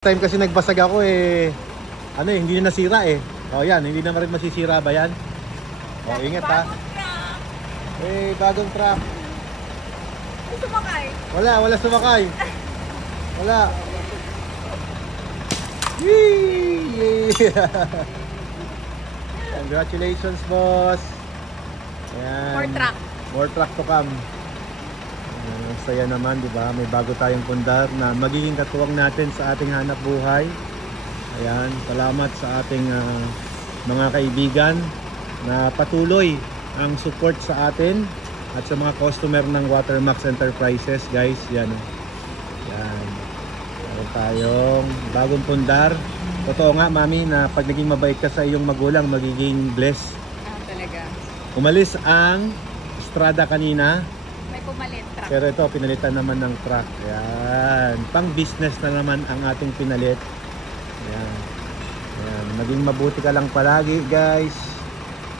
Time kasi nagbasag ako ano hindi na nasira O yan, hindi na rin masisira ba yan? O ingat ha. Bagong truck. Sumakay. Wala sumakay. Wala. Yee! Congratulations, boss. Ayan. More truck to come. Saya naman, di ba? May bago tayong pundar na magiging katuwang natin sa ating hanap buhay. Ayan, salamat sa ating mga kaibigan na patuloy ang support sa atin at sa mga customer ng Watermax Enterprises, guys. Yan. Yan. Meron tayong bagong pundar. Totoo nga, mami, na pag naging mabait ka sa iyong magulang, magiging blessed. Talaga. Umalis ang Strada kanina. Pumalit truck. Pero ito, pinalitan naman ng truck. Ayan. Pang business na naman ang ating pinalit. Ayan. Ayan. Maging mabuti ka lang palagi, guys.